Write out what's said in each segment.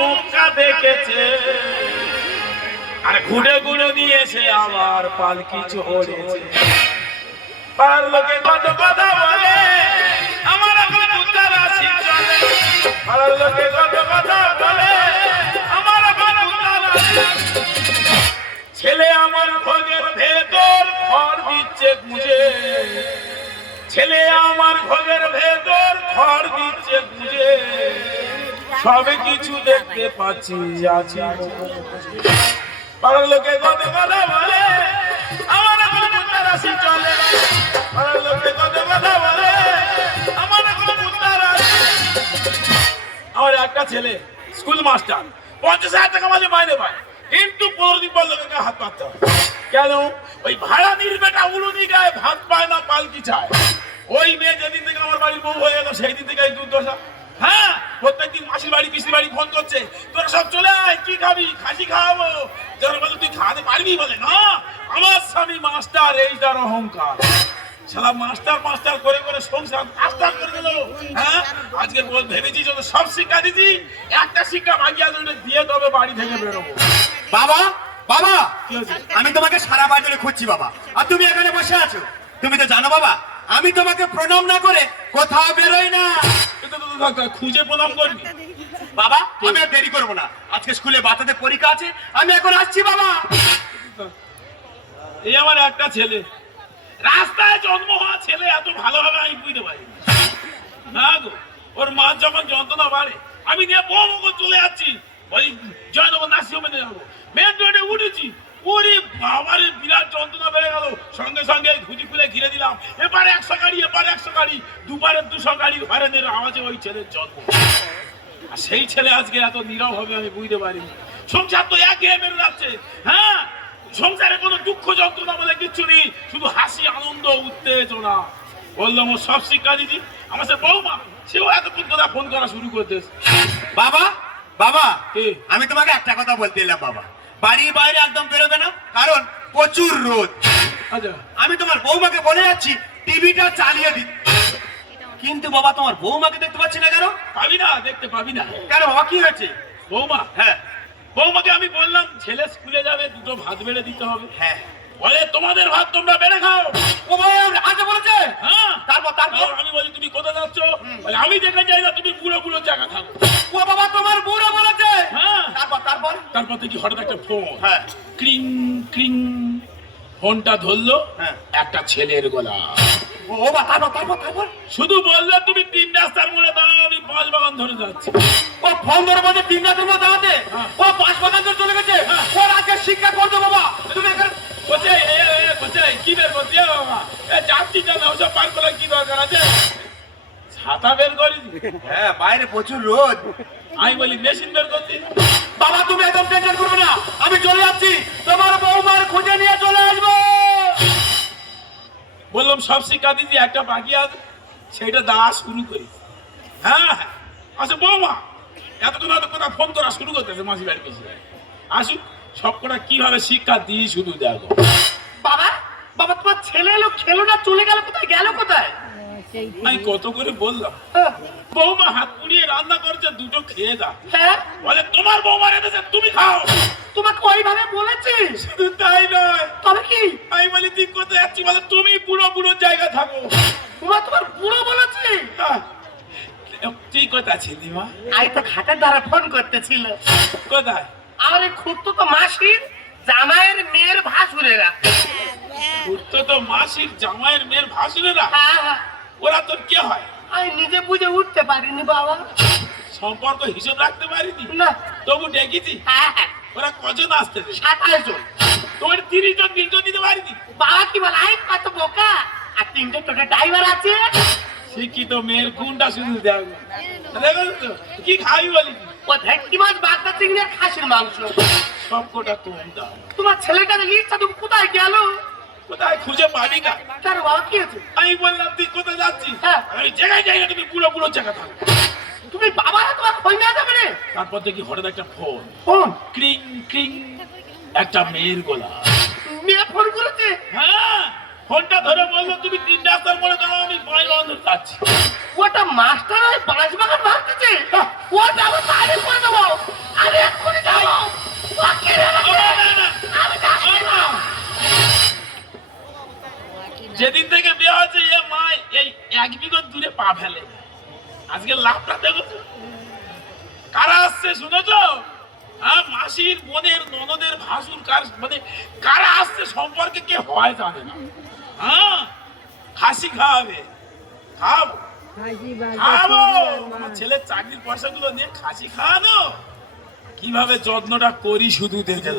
মুখটা দেখেছে। আর ঘুরে পালকি কথা বলে, আমার কথা বলে, আমার এখন ছেলে আমার ভোগের ভেতর খড় দিচ্ছে গুজে। ছেলে আমার ভোগের ভেতর খড় দিচ্ছে গুজে। সবে কিছু দেখতে পাচ্ছি, আছি। লোকে কথা বলে, আমার এখন আসি চলে লোকে কত কথা বলে, আমার এখন আমার একটা ছেলে স্কুল মাস্টার পঞ্চাশ হাজার টাকা মাঝে মাইনে পায়। কিন্তু পনেরো পর লোকের হাত পাততে কেন? ওই ভাড়া নির্বেটা উলুনি গায়ে ভাত পায় না, পালকি চায়। ওই মেয়ে যেদিন থেকে আমার বাড়ির বউ হয়ে গেল সেই দিন থেকে দুর্দশা। হ্যাঁ প্রত্যেকদিন মাসির বাড়ি পিসির বাড়ি ফোন করছে। তোরা সব চলে আয় কি খাবি? খাসি খাওয়াবো। যারা বলে তুই খাওয়াতে পারবি? বলে না আমার স্বামী মাস্টার এই তার অহংকার। শালা মাস্টার মাস্টার করে করে সংসার মাস্টার করে দিল। হ্যাঁ আজকে বল ভেবেছি যত সব শিক্ষা দিছি? একটা শিক্ষা বাকি আছে দিয়ে তবে বাড়ি থেকে বেরোবো। বাবা বাবা আমি তোমাকে সারা বাজারে খুঁজছি বাবা। আর তুমি এখানে বসে আছো? তুমি তো জানো বাবা আমি তোমাকে প্রণাম না করে কোথাও বেরোই না। খুঁজে প্রণাম করবি বাবা আমি আর দেরি করব না। আজকে স্কুলে বাচ্চাদের পরীক্ষা আছে। আমি এখন আসছি বাবা। এই আমার একটা ছেলে। রাস্তায় জন্ম হওয়া ছেলে এত ভালোভাবে আমি বুঝতে পারি না। গো ওর মা যখন যন্ত্রণা বাড়ে আমি নিয়ে বউ চলে যাচ্ছি। ওই জয়নগর নার্সিংহোমে যাব। মেন রোডে উঠেছি। ওরে বাবারে বিরাট যন্ত্রণা বেড়ে গেল। সঙ্গে সঙ্গে ঘুজি খুলে ঘিরে দিলাম। এবারে একশো গাড়ি এবারে একশো গাড়ি দুবারে দুশো গাড়ির হরেনের আওয়াজে ওই ছেলের জন্ম। আর সেই ছেলে আজকে এত নীরব হবে আমি বুঝতে পারিনি। সংসার তো এক গেয়ে বেরো যাচ্ছে হ্যাঁ? সংসারে কোনো দুঃখ যন্ত্রণা বলে কিচ্ছু নেই শুধু হাসি আনন্দ উত্তেজনা। বললাম ও সব শিক্ষা দিদি আমার সে বৌমা সেও এতক্ষণ তোরা ফোন করা শুরু করতেছে বাবা বাবা? আমি তোমাকে একটা কথা বলতে এলাম বাবা। বাড়ির বাইরে একদম বেরোবে না। কারণ প্রচুর রোদ। আচ্ছা। আমি তোমার বৌমাকে বলে যাচ্ছি টিভিটা চালিয়ে দি কিন্তু বাবা তোমার বৌমাকে দেখতে পাচ্ছি না কেন? পাবি না দেখতে পাবি না। কেন বাবা কি হয়েছে? বৌমা। হ্যাঁ। বৌমাকে আমি বললাম ছেলে স্কুলে যাবে দুটো ভাত বেড়ে দিতে হবে। হ্যাঁ। বলে তোমাদের ভাত তোমরা বেড়ে খাও। ও ভাই আগে বলেছে? হ্যাঁ। তারপর তারপর? আমি বলি তুমি কোথায় যাচ্ছ? বলে আমি যেতে চাই না তুমি পুরো পুরো জায়গা থাকো ও বাবা তোমার বুড়ো বলেছে? হ্যাঁ। তারপর তারপর? তারপর থেকে হঠাৎ একটা ফোন। হ্যাঁ। ক্রিং ক্রিং। ফোনটা ধরলো হ্যাঁ। একটা ছেলের গলা। ও বাবা তারপর তারপর তারপর? শুধু বলল তুমি তিন রাস্তার মোড়ে দাঁড়াও আমি পাঁচ বাগান ধরে যাচ্ছি ও ফোন ধরে বলছে তিন রাতের মধ্যে দাঁড়াতে? হ্যাঁ। ও পাঁচ বাগান ধরে চলে গেছে? ও আজকে শিক্ষা করতো বাবা। তুমি এখানে কোথায় এ এ কোথায় কি বের করছি এ বাবা এ কেন ওসব পার করার কি দরকার আছে ছাতা বের করি হ্যাঁ বাইরে প্রচুর রোদ আমি বলি মেশিন বের করছি বাবা তুমি একদম টেনশন করবে না আমি চলে যাচ্ছি তোমার বৌমার খুঁজে নিয়ে চলে আসব বললাম সব শিক্ষা দিদি একটা বাকি আছে সেইটা দেওয়া শুরু করি হ্যাঁ আচ্ছা বৌমা এতক্ষণ এত কথা ফোন করা শুরু করতেছে মাসি বাড়ি বাড়ি আসুক সব কটা কীভাবে শিক্ষা দিই শুধু দেখো। বাবা বাবা তোমার ছেলে এলো খেলো না চলে গেল কোথায়? গেল কোথায়? আমি কত করে বললাম হ্যাঁ, বৌমা হাত পুড়িয়ে রান্না করছে দুটো খেয়ে যা। হ্যাঁ? বলে তোমার বৌমা রেঁধেছে তুমি খাও। তোমাকে ওইভাবে বলেছি? শুধু তাই নয়। তবে কি? আমি বলি তুই কোথায় যাচ্ছি বলে? তুমি পুরো পুরো জায়গা থাকো। তোমার তোমার বুড়ো বলেছি? তুই কোথায় ছিলি মা? আই তো খাটের দ্বারা ফোন করতেছিল। কোথায়? আর এই খুঁড়তো তো মাসির জামাইয়ের মেয়ের ভাসুরেরা। উঠতো তো মাসির জামাইয়ের মেয়ের ভাসুরেরা? হ্যাঁ হ্যাঁ। ওরা তোর কে হয়? আমি নিজে বুঝে উঠতে পারিনি বাবা। সম্পর্ক হিসেব রাখতে পারিনি? না। তবু ডেকেছি? হ্যাঁ ওরা কজন আসতে সাতাশ জন। তোমার তিরিশ জন তিনজন দিতে পারিনি? বাবা কি বলে? আই কত বোকা। আর তিনটে টোটো ড্রাইভার আছে। শিক্ষিত মেয়ের গুণটা শুধু দেখো। দেখো কি খাবি বলি ও ভেটকি মাছ? বাগদা চিংড়ি আর খাসির মাংস। সব কোটা তুমি দাও তোমার ছেলেটা লিস্টটা তুমি কোথায় গেল? কোথায় খুঁজে পাবি না তার বাবা কি আছে? আমি বললাম তুই কোথায় যাচ্ছিস? হ্যাঁ। আমি জায়গায় জায়গায় তুমি পুরো পুরো জায়গা থাকো। তুমি বাবা তোমার খোঁজ নেওয়া যাবে রে। তারপর দেখি হঠাৎ একটা ফোন। ফোন? ক্রিং ক্রিং। একটা মেয়ের গলা। মেয়ে ফোন করেছে? হ্যাঁ। ফোনটা ধরে বলল তুমি তিন রাস্তার পরে দাঁড়াও আমি পাঁচ বন্ধ যাচ্ছি ওটা মাস্টার ওই পাঁচ বাগান ভাবতেছে ওটা আমি বাইরে করে দেবো। আমি এক্ষুনি যাব ও। যেদিন থেকে বিয়ে হয়েছে এ মা এই এক বিঘত দূরে পা ফেলে। আজকে লাভটা দেখেছ কারা আসছে শুনেছো? হ্যাঁ মাসির বোনের ননদের ভাসুর কার মানে কারা আসছে সম্পর্কে কে হয় জানে না। হ্যাঁ? খাসি খাওয়াবে। খাব। খাব। আমার ছেলের চাকরির পয়সাগুলো নিয়ে খাসি খাওয়ানো? কীভাবে যত্নটা করি শুধু দেখে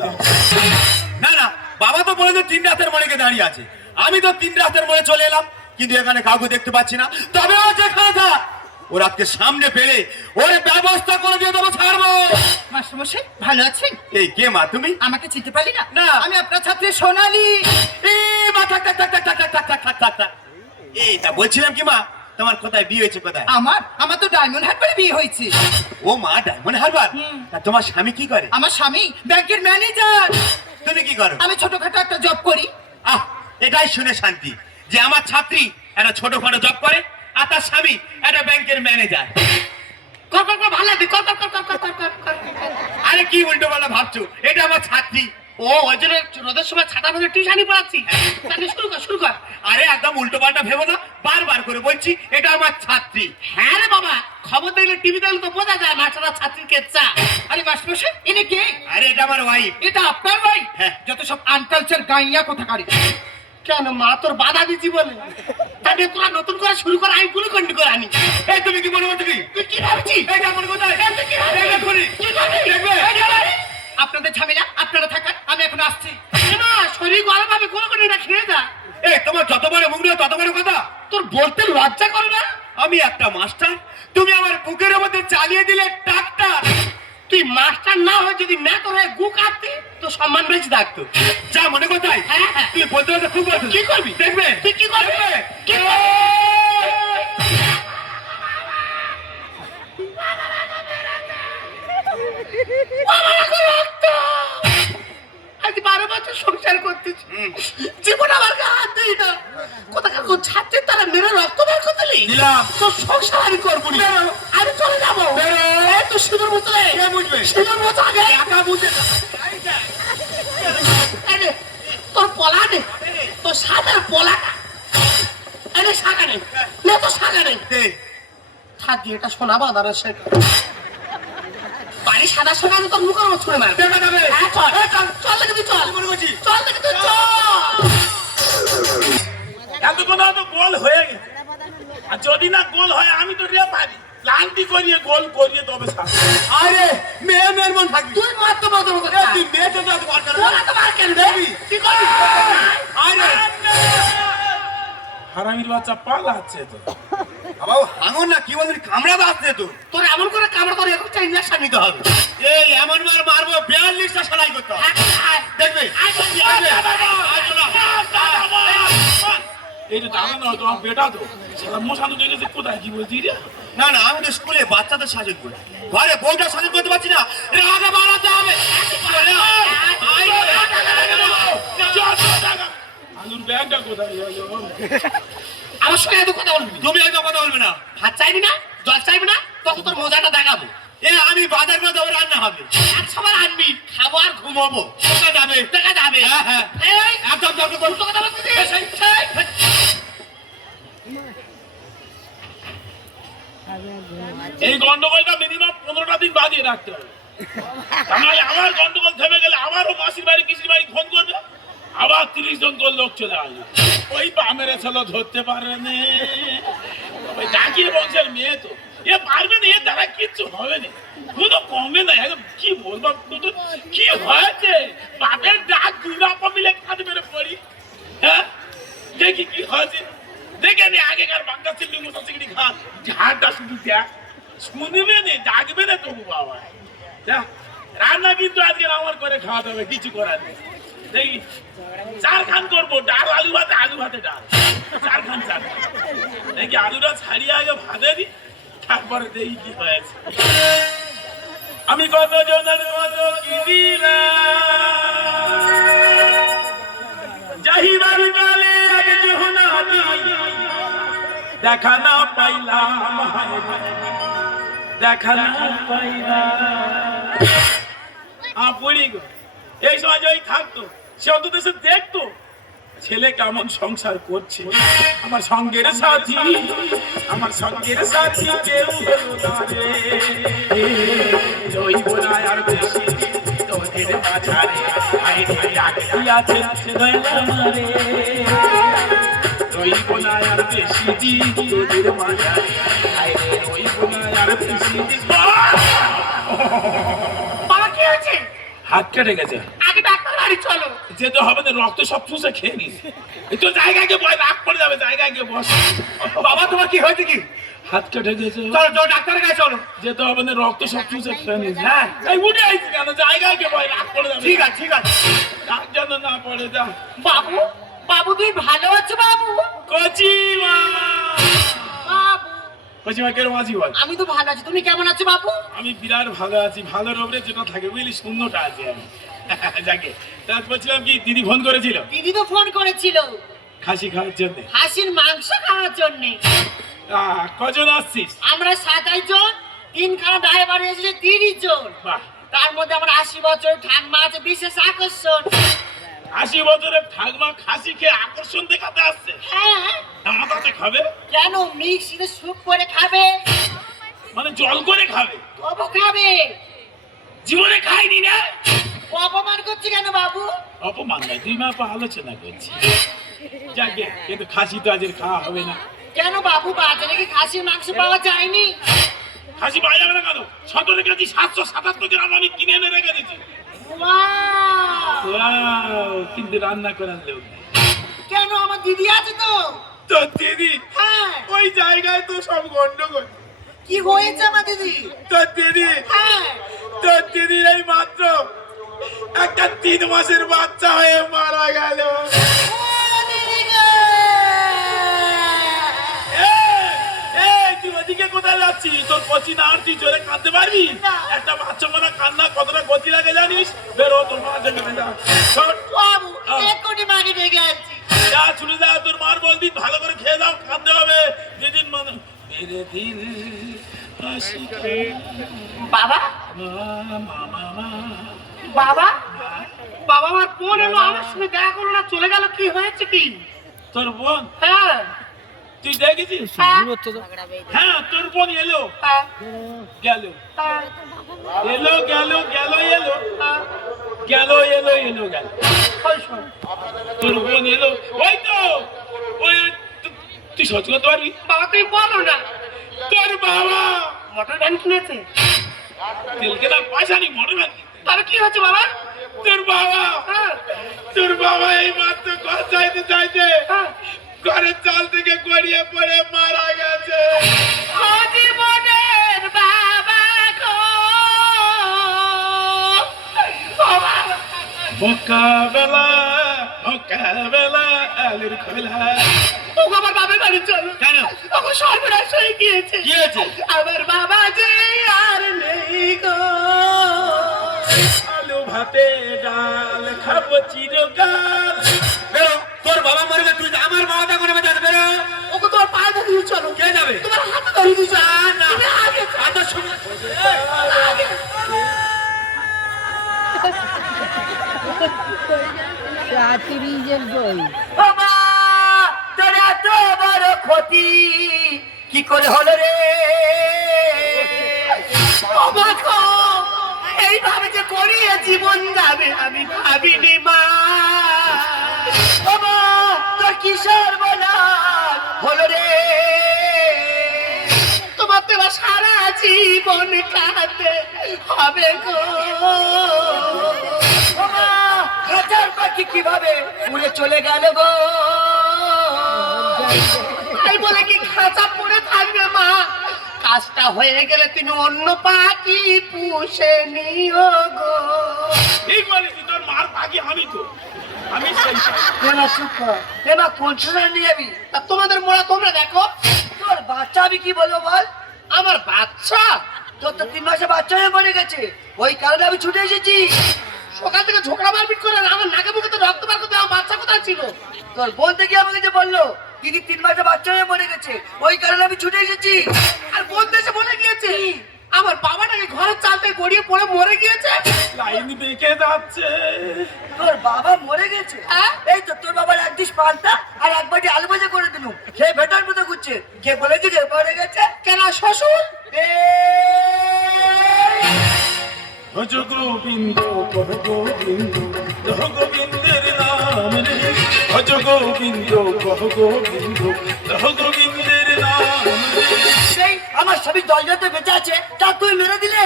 না না বাবা তো বলেছে তিন রাতের মনে দাঁড়িয়ে আছে। আমি তো তিন রাতের মনে চলে এলাম কিন্তু এখানে কাউকে দেখতে পাচ্ছি না। তবে যেখানে থাক। ওর আজকে সামনে পেলে ওর ব্যবস্থা করে দিয়ে দেবো ছাড়বো। মাস্টারমশাই ভালো আছেন? এই কে মা তুমি? আমাকে চিনতে পারলি না? না। আমি আপনার ছাত্রী সোনালি। এই মা থাক থাক থাক থাক থাক থাক থাক থাক থাক। থাক থাক এই তা বলছিলাম কি মা তোমার কোথায় বিয়ে হয়েছে কোথায়? আমার? আমার তো ডায়মন্ড হারবারে বিয়ে হয়েছে। ও মা ডায়মন্ড হারবার তা তোমার স্বামী কি করে? আমার স্বামী ব্যাংকের ম্যানেজার তুমি কি করো? আমি ছোটখাটো একটা জব করি। আহ এটাই শুনে শান্তি যে আমার ছাত্রী একটা ছোটখাটো জব করে। আতা তার স্বামী একটা ব্যাংকের ম্যানেজার। কর কর কর ভালো কর কর কর কর কর কর কর আরে কি উল্টো বলা ভাবছ? এটা আমার ছাত্রী। ও ওই জন্য রোদের সময় ছাতা মধ্যে টিউশনি পড়াচ্ছি। তাহলে শুরু কর শুরু কর। আরে একদম উল্টো পাল্টা ভেবো না বারবার করে বলছি এটা আমার ছাত্রী। হ্যাঁ রে বাবা খবর দেখলে টিভি দেখলে তো বোঝা যায় মাছরা ছাত্রীর চা আরে মাস্টমশাই ইনি কে? আরে এটা আমার ওয়াইফ এটা আপনার ভাই হ্যাঁ। যত সব আনকালচার গাইয়া কোথাকারে। কেন মা তোর বাধা দিছি বলে? তাহলে তোরা নতুন করে শুরু কর আমি গুলি কন্টি করে আনি এই তুমি কি মনে করছ কি? তুই কি ভাবছিস? এই আমার কোথায়। তুই কি ভাবছিস? কি দেখবে? এই যে। ভাই, আপনাদের ঝামেলা আপনারা থাকান আমি এখন আসছি। মা, শরীর গরম হবে কোনো করে এটা খেয়ে যা। এই তোমার যত বড় মুখ নিয়ে তত বড় কথা। তোর বলতে লজ্জা করে না? আমি একটা মাস্টার তুমি আমার বুকের মধ্যে চালিয়ে দিলে টাকটা তুই মাস্টার না হয় যদি ম্যাথর হয় গু কাটতি তো সম্মান বেশি থাকতো যা মনে কোথায় হ্যাঁ, হ্যাঁ। তুই বলতে বলতে খুব। কি করবি? দেখবে তুই কি করবি? কি কি বছর সংসার করতেছি। জীবন আমার হাত দিই না। কোথাকার কোন ছাত্রের তারা মেরে রক্ত বের করতে দিলি। তোর সংসার আমি করব আমি চলে যাব। তো সিঁদুর মতো বুঝবে? সিঁদুর মতো আগে। একা বুঝে তোর পলা নে। তোর সাদার পলাটা এনে শাখা নে নে। তো শাখা নে। দে। থাক এটা সোনা শেখা বাড়ি সাদা শাখা তোর মুখের মতো ছুঁড়ে। হ্যাঁ, চল চল দেখে তুই চল? চল দেখে তুই চল। এতক্ষণ হয়তো গোল হয়ে গেছে। আর যদি না গোল হয় আমি তো রে পারি। লান্তি করিয়ে গোল করিয়ে তবে। আরে মেয়ে মেয়ের মন থাকবি। তুই মারতে মারতে মতো তুই তো মার কেন দেবি কি আরে হারামির বাচ্চা পালাচ্ছে তো। বাবা ভাঙন না কি বলছিস কামড়াতে আসছে তো তোর এমন করে কামড় করে এখন চাই ইঞ্জেকশন নিতে হবে এই এমন মার মারবো বিয়াল্লিশটা সেলাই করতে হবে। দেখবে এই বেটা তো সারা মশা কোথায় কি বলছি রে না না আমি তো স্কুলে বাচ্চাদের শাসন করি ঘরে বউটা শাসন করতে পারছি না রাগে বাড়াতে হবে আলুর ব্যাগটা কোথায়? আমার সঙ্গে এত কথা বলবি? তুমি একদম কথা বলবে না। হাত চাইবি না? জল চাইবি না? তখন তোর মজাটা দেখাবো। এ আমি বাজার করে দেবো রান্না হবে। এক সময় আনবি। খাব আর ঘুমাবো। দেখা যাবে। দেখা যাবে। হ্যাঁ, হ্যাঁ। এই, একদম দরকার করব কথা? এই, গন্ডগোলটা মিনিমাম পনেরোটা দিন বাদিয়ে রাখতে হবে। আমার গন্ডগোল থেমে গেলে আবারও মাসির বাড়ি পিসির বাড়ি ফোন করবে আবার তিরিশ জন তোর লোক চলে আসবে ওই বামের ছেলে ধরতে পারে নে। ওই ডাকিয়ে বংশের মেয়ে তো, এ পারবে না, এ দ্বারা কিচ্ছু হবে না। কোনো কমে না কি বলব তোদের কি হয়েছে? বাপের ডাক দুই রকম মিলে কাঁধ মেরে পড়ি। হ্যাঁ? দেখি কি হয়েছে। দেখে নে, আগেকার বাংলা চিংড়ি মশা চিংড়ি খান ঝাড়টা শুধু দেখ। শুনবে নে, জাগবে না তবু বাবা। রান্না কিন্তু আজকে আমার করে খাওয়াতে হবে, কিছু করার নেই। দেখি চার খান করব, ডাল, আলু ভাতে আলু ভাতে ডাল। চার খান, চার। দেখি আলুটা ছাড়িয়ে আগে ভাতে দি? তারপরে দেখি কি হয়েছে। আমি কত জনের কত কি দিলাম? কালে আগে দেখা না পাইলাম দেখা না পাইলাম। আপনি গো। এই সময় যদি থাকতো, সে অন্তত এসে দেখতো, ছেলে কেমন সংসার করছে। আমার সঙ্গের সাথী, আমার সঙ্গের সাথী কেউ আছে আর কি হয়েছে হাত কেটে গেছে। আগে ডাক্তার বাড়ি চলো। যেতে হবে না রক্ত সব চুষে খেয়ে নিস। একটু জায়গায় গিয়ে বয় রাগ পড়ে যাবে জায়গায় গিয়ে বস। বাবা তোমার কি হয়েছে কি? হাত কেটে গেছে। চলো চলো ডাক্তারের কাছে চলো। যেতে হবে না রক্ত সব চুষে খেয়ে নিস। হ্যাঁ এই উঠে আইছি কেন? জায়গায় গিয়ে বয় রাগ পড়ে যাবে। ঠিক আছে ঠিক আছে। রাগ যেন না পড়ে যা। বাবু বাবু তুই ভালো আছো বাবু? কচিমা কচিমা কেরম আছি বল? আমি তো ভালো আছি। তুমি কেমন আছো বাবু আমি বিরাট ভালো আছি। ভালো রোবরে যেটা থাকে বুঝলি শূন্যটা আছে আমি। যাকে। তার বলছিলাম কি দিদি ফোন করেছিল? দিদি তো ফোন করেছিল। খাসি খাওয়ার জন্য। হাসির মাংস খাওয়ার জন্য। কজন আসছিস? আমরা সাতাশ জন তিনখানা ড্রাইভার এসেছে তিরিশ জন। তার মধ্যে আমার আশি বছর ঠাকমা আছে বিশেষ আকর্ষণ। আশি বছরের ঠাকমা খাসি খেয়ে আকর্ষণ দেখাতে আসছে। হ্যাঁ আমাকে খাবে? কেন মিক্সিতে স্যুপ করে খাবে? মানে জল করে খাবে? কব খাবে। জীবনে খাইনি না? অপমান করছে কেন বাবু? অপমান নয় দুই মাপা আলোচনা করছি। যাকে কিন্তু খাসি তো আজের খাওয়া হবে না। কেন বাবু বাজারে কি খাসির মাংস পাওয়া যায়নি? খাসি পাওয়া যাবে না কেন? সতেরো কেজি সাতশো সাতাত্তর গ্রাম আমি কিনে এনে রেখে দিচ্ছি কিন্তু রান্না করার লোক কেন? আমার দিদি আছে তো। তো দিদি? হ্যাঁ। ওই জায়গায় তো সব গন্ডগোল। কি হয়েছে আমার দিদি? তো দিদি? হ্যাঁ। তো দিদির এই মাত্র একটা তিন মাসের বাচ্চা হয়ে মারা গেল ও দিদি গো! এই, ওদিকে কোথায় যাচ্ছি তোর কচি না আর তুই জোরে কাঁদতে পারবি? একটা বাচ্চা মারা কান্না কতটা গতি লাগে জানিস? বেরো তোর মা যেখানে যা বাবু এক্ষুনি মাকে ডেকে আনছি। যা ছুটে যা তোর মার বলবি ভালো করে খেয়ে দাও কাঁদতে হবে। যেদিন মানে মেরে দিল বাবা। বাবা? বাবা আমার বোন এলো আমার সঙ্গে দেখা করল না চলে গেল কি হয়েছে কি? তোর বোন? হ্যাঁ। তুই দেখেছিস? হ্যাঁ। হ্যাঁ তোর বোন এলো। হ্যাঁ। গেল। হ্যাঁ। এলো গেল গেল এলো। হ্যাঁ। গেল এলো এলো গেল। তোর বোন এলো। ওই তো! ওই তুই সহ্য করতে পারবি? বাবা তুই বলো না। তোর বাবা! মোটর ভ্যান কিনেছে? তেল কেনার পয়সা নেই মনে রাখি তবে কি হচ্ছে বাবা? তোর বাবা! হ্যাঁ। তোর বাবা এই মাত্র ঘর চাইতে চাইতে হ্যাঁ। ঘরের চাল থেকে গড়িয়ে পড়ে মারা গেছে। জীবনের বাবা মোকাবেলা মোকাবেলা আলুর খোলা। ও আমার বাবার বাড়ি চলো। কেন? আমার সর্বনাশ হয়ে গিয়েছে। কি আমার বাবা যে আর নেই গো। আলু ভাতে ডাল খাব চিরকাল। তোর বাবা মরবে তুই যা, আমার বাবাটা মরবে যাতে বেরো ওকে তোমার পায়ে ধরে চলো। কে যাবে? তোমার হাতে ধরে দিচ্ছ না। তুমি আগে শুনে বই বাবা তোর এত বড় ক্ষতি কি করে হলো রে? বাবা এইভাবে যে করিয়ে জীবন যাবে আমি ভাবিনি মা। বাবা, তোর কিশোর বলা হলো রে। তোমার তো সারা জীবন কাঁদতে হবে গো। হাজার পাখি কীভাবে উড়ে চলে গেল গো? বলে কি খাঁচা পড়ে থাকবে, মা? কাজটা হয়ে গেলে তিনি অন্য পাখি পুষে নিও গো। ঠিক বলেছি তোর মার পাখি আমি তো। আমি কোন নিয়ে যাবি তা তোমাদের মোড়া তোমরা দেখো। তোর বাচ্চা আমি কি বলব বল? আমার বাচ্চা? তোর তো তিন মাসে বাচ্চা হয়ে পড়ে গেছে। ওই কারণে আমি ছুটে এসেছি। সকাল থেকে ঝোকরা মারপিট করে আমার নাকে মুখে তো রক্ত বার করতে আমার বাচ্চা কোথায় ছিল? তোর বোন থেকে আমাকে যে বলল, দিদি, তিন মাসে বাচ্চা হয়ে মরে গেছে। ওই কারণে আমি ছুটে এসেছি। আর কোন দেশে বলে গিয়েছে। আমার বাবা নাকি ঘরের চালতে গড়িয়ে পড়ে মরে গিয়েছে। লাইন বেঁকে যাচ্ছে। তোর বাবা মরে গেছে? হ্যাঁ? এই তো তোর বাবার এক ডিশ পান্তা আর এক বাটি আলু ভাজা করে দিলুম। খেয়ে ভেটার মতো ঘুরছে? কে বলেছে যে মরে গেছে? কেন শ্বশুর? ভজ গোবিন্দ কহ গোবিন্দ কহ গোবিন্দের নাম রে। ভজ গোবিন্দ কহ গোবিন্দ নাম রে সেই আমার স্বামী দলজাতে বেঁচে আছে তা তুই মেরে দিলে।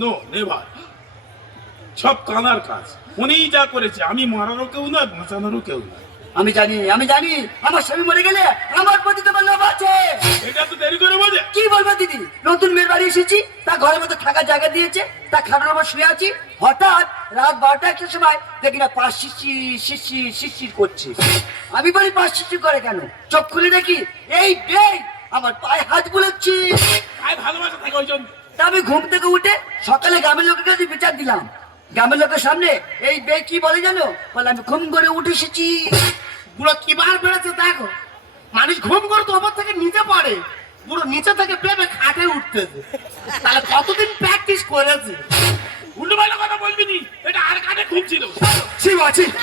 No never. সব কানার কাজ। উনিই যা করেছে আমি মারারও কেউ নয় বাঁচানোরও কেউ নয়। আমি জানি আমি জানি আমার স্বামী মরে গেলে আমার প্রতি তোমার লোভ আছে। এটা তো দেরি করে বোঝে কি বলব দিদি? নতুন মেয়ের বাড়ি এসেছি তা ঘরের মধ্যে থাকার জায়গা দিয়েছে তা খাটার উপর শুয়ে আছি। হঠাৎ রাত বারোটা একটা সময় দেখি না পাঁচ শিশি শিশি শিশির করছে। আমি বলি পাঁচ শিশি করে কেন? চোখ খুলে দেখি এই বেই আমার পায়ে হাত বুলাচ্ছি আয় ভালোবাসা থাকে ওই জন্য। তা আমি ঘুম থেকে উঠে সকালে গ্রামের লোকের কাছে বিচার দিলাম। গ্রামের লোকের সামনে এই বে কি বলে জানো? বলে আমি ঘুম করে উঠে এসেছি। বুড়ো কি বার বেড়েছে দেখো? মানুষ ঘুম করে তো ওপর থেকে নিচে পড়ে। বুড়ো নিচে থেকে পেপে খাটে উঠতেছে। তাহলে কতদিন প্র্যাকটিস করেছে? উল্টো পাল্টা কথা বলবি নি? এটা আর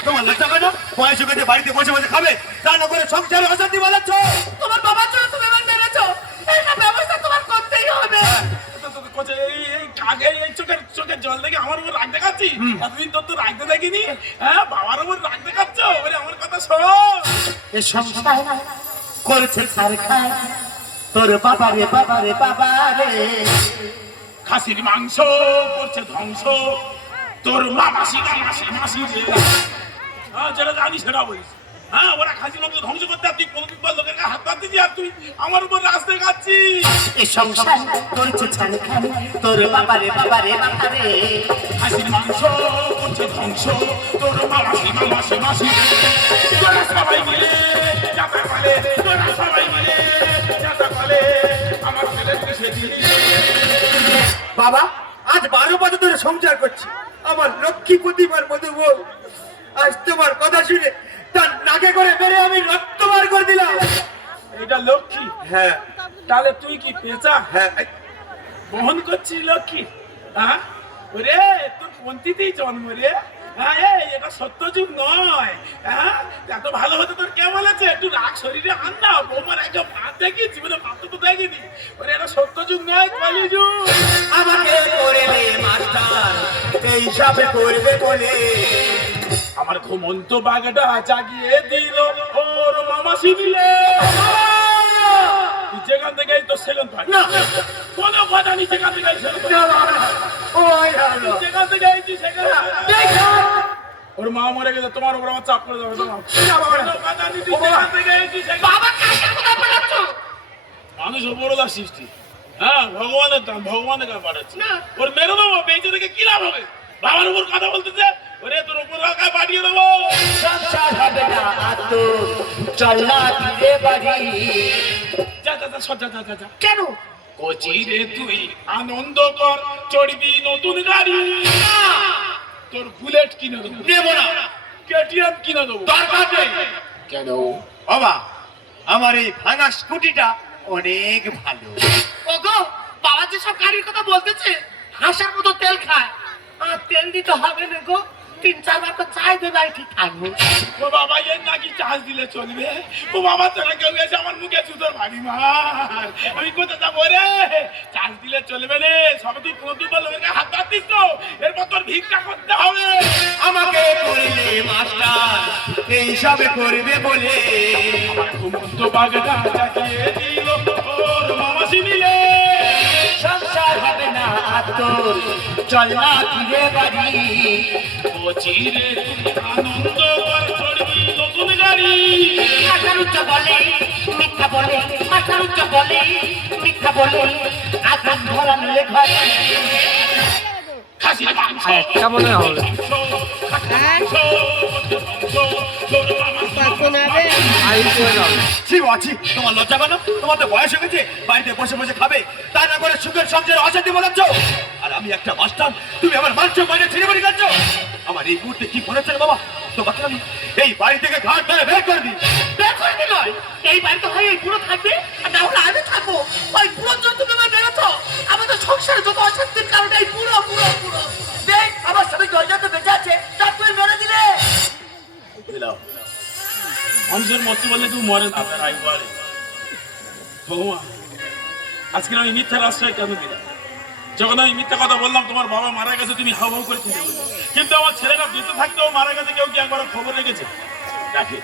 তোমার লজ্জা কেন বয়স গেছে বাড়িতে বসে বসে খাবে। তা না করে সংসারে অশান্তি বাজাচ্ছ তোমার বাবার জন্য তুমি হবে। বাবা রে বাবা রে বাবা রে খাসির মাংস করছে ধ্বংস। তোর মা মাসি মাসি মাসি। হ্যাঁ যেটা জানি সেটা বলিস। হ্যাঁ ওরা মাংস ধ্বংস করতে আর তুই প্রতিবার লোকের হাত আর তুই আমার উপর রাস দেখাচ্ছিস? এ সংসার করেছে তোর বাবা রে বাবা রে বাবা রে খাসির মাংস করছে ধ্বংস তোর মাসি মাসি মাসি। তোরা সবাই মিলে যাতা তোরা সবাই মিলে যাতা আমার ছেলেকে বাবা আজ বারো বছর ধরে সংসার করছি। আমার লক্ষ্মী প্রতিমার মধু বউ। আজ তোমার কথা শুনে তার নাকে করে মেরে আমি রক্ত বার করে দিলাম। এটা লক্ষ্মী। হ্যাঁ। তাহলে তুই কি পেঁচা? হ্যাঁ। বহন করছিস লক্ষ্মী? হ্যাঁ? ওরে তোর পন্থীতেই জন্ম রে। হ্যাঁ এটা সত্য যুগ নয়। হ্যাঁ? এত ভালো হতে তোর কে বলেছে একটু রাগ শরীরে আন না। বৌমার একদম ভাত দেখি জীবনে ভাত তো দেখিনি ওরে এটা সত্য যুগ নয় কলি যুগ আমাকে করে দে মাস্টার। এই হিসাবে করবে বলে আমার ঘুমন্ত বাঘটা জাগিয়ে দিল। ওর মামা তুই যেখান থেকে তো সেকেন্ড পাই না। কোনো কথা নেই যেখান থেকে যেখান থেকে এইছি সেখানে ওর মা মরে গেছে তোমার উপর আমার চাপ করে দেবে তোমার মানুষ উপরদার সৃষ্টি। হ্যাঁ ভগবানের দাম ভগবানের কাছে পাঠাচ্ছে ওর মেরে দেবো বেঁচে থেকে কি লাভ হবে? বাবার উপর কথা বলতেছে ওরে তোর উপর কাছে পাঠিয়ে দেবো। সংসার হবে না আর তো চল না ফিরে বাড়ি। যা যা যা সর, যা যা যা যা। কেন? কচি রে তুই আনন্দ কর চড়বি নতুন গাড়ি। তোর বুলেট কিনে দেবো। নেব না। কেটিএম কিনে দেবো। দরকার নেই। কেন? বাবা আমার এই ভাঙা স্কুটিটা অনেক ভালো। ওগো বাবা যে সব গাড়ির কথা বলতেছে হাসার মতো তেল খায়। আর তেল দিতে হবে না গো। তিন চারবার তো চাই দেবে আমি ঠিক থাকব। ও বাবা এর নাকি চার্জ দিলে চলবে? ও বাবা তোরা কেউ এসে আমার মুখে জুতোর বাড়ি মার। আমি কোথায় যাব রে? চার্জ দিলে চলবে রে। সবে তুই প্রদীপ লোকের হাত পাতিস তো? এরপর তোর ভিক্ষা করতে হবে। আমাকে করলে মাস্টার এই হিসাবে করবে বলে। ঘুমন্ত বাগদা জাগিয়ে তোর চল না ফিরে বাড়ি চিরে তুই আনন্দ চড়বি নতুন গাড়ি। মাথার উচ্চ বলে মিথ্যা বলে মাথার উচ্চ বলে মিথ্যা বলে আঘাত ধরা মিলে ঘরে কেমন হবে? দাও শিব তোমার লজ্জা কেন তোমার তো বয়স হয়ে গেছে বাড়িতে বসে বসে খাবে। তা না করে সুখের সংসারে অশান্তি আর আমি একটা মাস্টার তুমি আমার মাংস বাইরে ছেড়ে বাড়ি যাচ্ছ আমার এই মুহূর্তে কি মনে বাবা? তোমাকে আমি এই বাড়ি থেকে ঘাট ধরে বের করে দিই। বের করে দিল এই বাড়িতে হয় এই পুরো থাকবে আর না হলে আমি থাকব। ওই পুরো যত তোমার বেরোতো আমাদের সংসারে যত অশান্তির কারণে এই পুরো পুরো পুরো দেখ আমার স্বামী জলজা তো বেঁচে আছে। তার তুই মেরে দিলে। মানুষের মরতে বললে তুই মরে না আই বলে বৌমা আজকে আমি মিথ্যার আশ্রয় কেন দিলাম যখন আমি মিথ্যা কথা বললাম তোমার বাবা মারা গেছে তুমি হাও হাও করে চিন্তা করলে কিন্তু আমার ছেলেটা বেঁচে থাকতেও মারা গেছে কেউ কি একবার খবর রেখেছে? দেখে।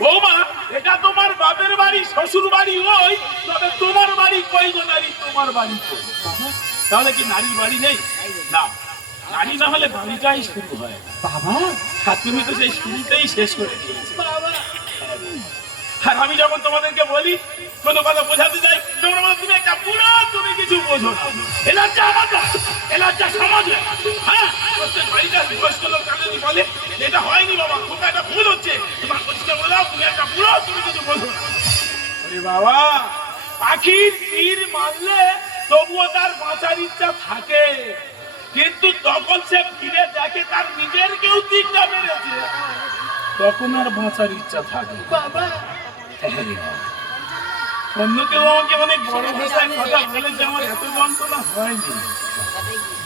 বৌমা এটা তোমার বাপের বাড়ি শ্বশুর বাড়ি ওই তবে তোমার বাড়ি কই গো নারী? তোমার বাড়ি কই? তাহলে কি নারীর বাড়ি নেই? না। নারী না হলে বাড়িটাই শুরু হয়। বাবা? তুমি তো সেই শুরুতেই শেষ করে দিয়েছ। বাবা! আর আমি যখন তোমাদেরকে বলি, কোনো কথা বোঝাতে যাই তোমরা বলো, তুমি একটা বুড়ো, তুমি কিছু বোঝো না। এলাজ্জা আমাকে এলাজ্জা সমাজে। হ্যাঁ প্রত্যেক বাড়িতে বয়স্ক লোক কানে বলে, এটা হয়নি বাবা, খুব একটা ভুল হচ্ছে। তোমার পরিষ্কার বলে দাও, তুমি একটা বুড়ো, তুমি কিছু বোঝো না। বাবা, পাখির তীর মারলে তবুও তার বাঁচার ইচ্ছা থাকে। কিন্তু তখন সে ফিরে দেখে তার নিজের কেউ তীরটা মেরেছে। তখন আর বাঁচার ইচ্ছা থাকে বাবা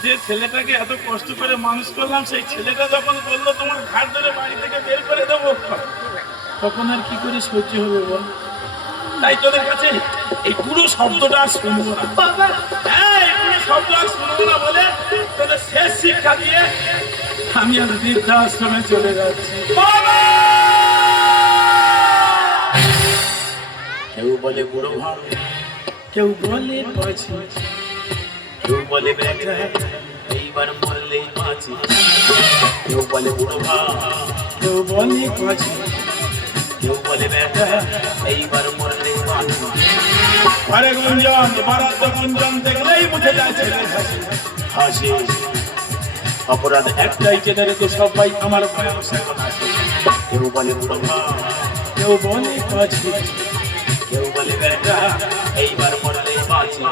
যে ছেলেটাকে এত কষ্ট করে মানুষ করলাম, সেই ছেলেটা যখন বলল, তোমার ঘাট ধরে বাড়ি থেকে বের করে দেবো, তখন আর কি করে সহ্য হবে বল? তাই তোদের কাছে এই পুরো শব্দটা আর শুনব না। হ্যাঁ এই শব্দ আর শুনব না বলে তোদের শেষ শিক্ষা দিয়ে আমি আর বৃদ্ধাশ্রমে চলে যাচ্ছি। বলে বুড়ো ভাব। কেউ বলে বাঁচি কেউ বলে বেটা এইবার মরলেই বাঁচি কেউ বলে বুড়ো ভাব। কেউ বলে বাঁচি কেউ বলে বেটা এইবার মরলেই বাঁচি আরে গুঞ্জন বারাত গুঞ্জন দেখলেই যায় ছেলে হাসি। অপরাধ একটাই জেনে তো সবাই আমার কথা কেউ বলে বুড়ো ভাব। কেউ বলে বাঁচি কেউ বলে বেটা এইবার মরলে বাঁচি